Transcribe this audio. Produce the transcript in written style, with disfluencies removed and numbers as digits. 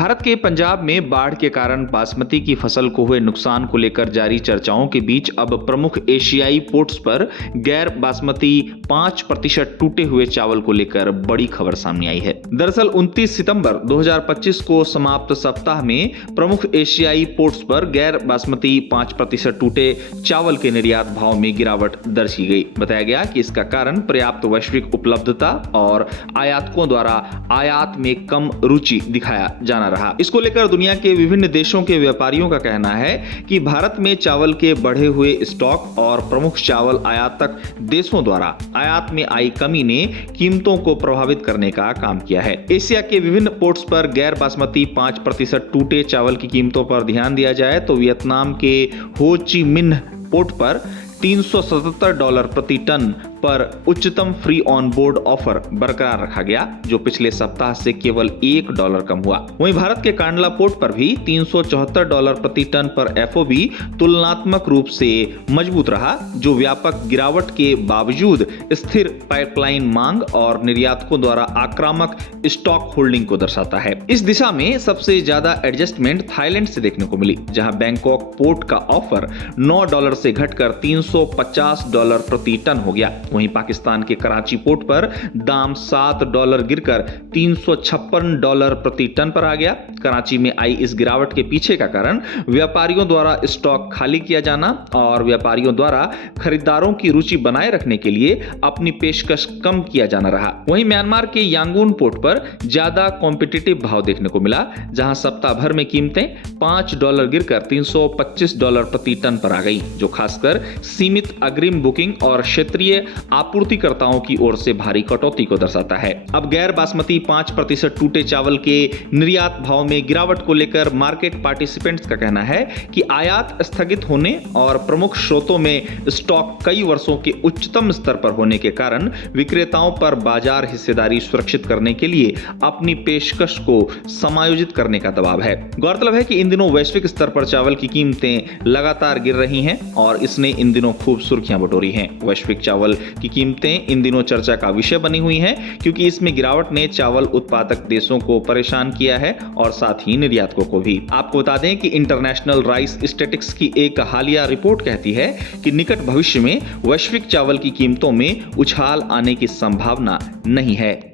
भारत के पंजाब में बाढ़ के कारण बासमती की फसल को हुए नुकसान को लेकर जारी चर्चाओं के बीच अब प्रमुख एशियाई पोर्ट्स पर गैर बासमती 5% टूटे हुए चावल को लेकर बड़ी खबर सामने आई है। दरअसल 29 सितंबर 2025 को समाप्त सप्ताह में प्रमुख एशियाई पोर्ट्स पर गैर बासमती 5% टूटे चावल के निर्यात भाव में गिरावट दर्ज की गई। बताया गया कि इसका कारण पर्याप्त वैश्विक उपलब्धता और आयातकों द्वारा आयात में कम रुचि दिखाया जाना रहा। इसको लेकर दुनिया के विभिन्न देशों के व्यापारियों का कहना है कि भारत में चावल के बढ़े हुए स्टॉक और प्रमुख चावल आयातक देशों द्वारा आयात में आई कमी ने कीमतों को प्रभावित करने का काम किया है। एशिया के विभिन्न पोर्ट्स पर गैर बासमती 5% टूटे चावल की कीमतों पर ध्यान दिया जाए तो वियतनाम के हो ची मिन्ह पोर्ट पर $377 प्रति टन पर उच्चतम फ्री ऑन बोर्ड ऑफर बरकरार रखा गया, जो पिछले सप्ताह से केवल $1 कम हुआ। वहीं भारत के कांडला पोर्ट पर भी $374 प्रति टन पर एफओबी तुलनात्मक रूप से मजबूत रहा, जो व्यापक गिरावट के बावजूद स्थिर पाइपलाइन मांग और निर्यातकों द्वारा आक्रामक स्टॉक होल्डिंग को दर्शाता है। इस दिशा में सबसे ज्यादा एडजस्टमेंट थाईलैंड से देखने को मिली, जहां बैंकॉक पोर्ट का ऑफर $9 से घटकर $350 प्रति टन हो गया। वहीं पाकिस्तान के कराची पोर्ट पर दाम $7 गिरकर $356 प्रति टन पर आ गया। कराची में आई इस गिरावट के पीछे का कारण व्यापारियों द्वारा स्टॉक खाली किया जाना और व्यापारियों द्वारा खरीदारों की रुचि बनाए रखने के लिए अपनी पेशकश कम किया जाना रहा। वहीं म्यांमार के यांगून पोर्ट पर ज्यादा कॉम्पिटिटिव भाव देखने को मिला, जहां सप्ताह भर में कीमतें $5 गिरकर $325 प्रति टन पर आ गई, जो खासकर सीमित अग्रिम बुकिंग और क्षेत्रीय आपूर्तिकर्ताओं की ओर से भारी कटौती को दर्शाता है। अब गैर बासमती 5% टूटे चावल के निर्यात भाव में गिरावट को लेकर मार्केट पार्टिसिपेंट्स का कहना है कि आयात स्थगित होने और प्रमुख स्रोतों में स्टॉक कई वर्षों के उच्चतम स्तर पर होने के कारण विक्रेताओं पर बाजार हिस्सेदारी सुरक्षित करने के लिए अपनी पेशकश को समायोजित करने का दबाव है। गौरतलब है कि इन दिनों वैश्विक स्तर पर चावल की कीमतें लगातार गिर रही हैं और इसने इन दिनों खूब सुर्खियां बटोरी हैं। वैश्विक चावल की कीमतें इन दिनों चर्चा का विषय बनी हुई हैं, क्योंकि इसमें गिरावट ने चावल उत्पादक देशों को परेशान किया है और साथ ही निर्यातकों को भी। आपको बता दें कि इंटरनेशनल राइस स्टैटिस्टिक्स की एक हालिया रिपोर्ट कहती है कि निकट भविष्य में वैश्विक चावल की कीमतों में उछाल आने की संभावना नहीं है।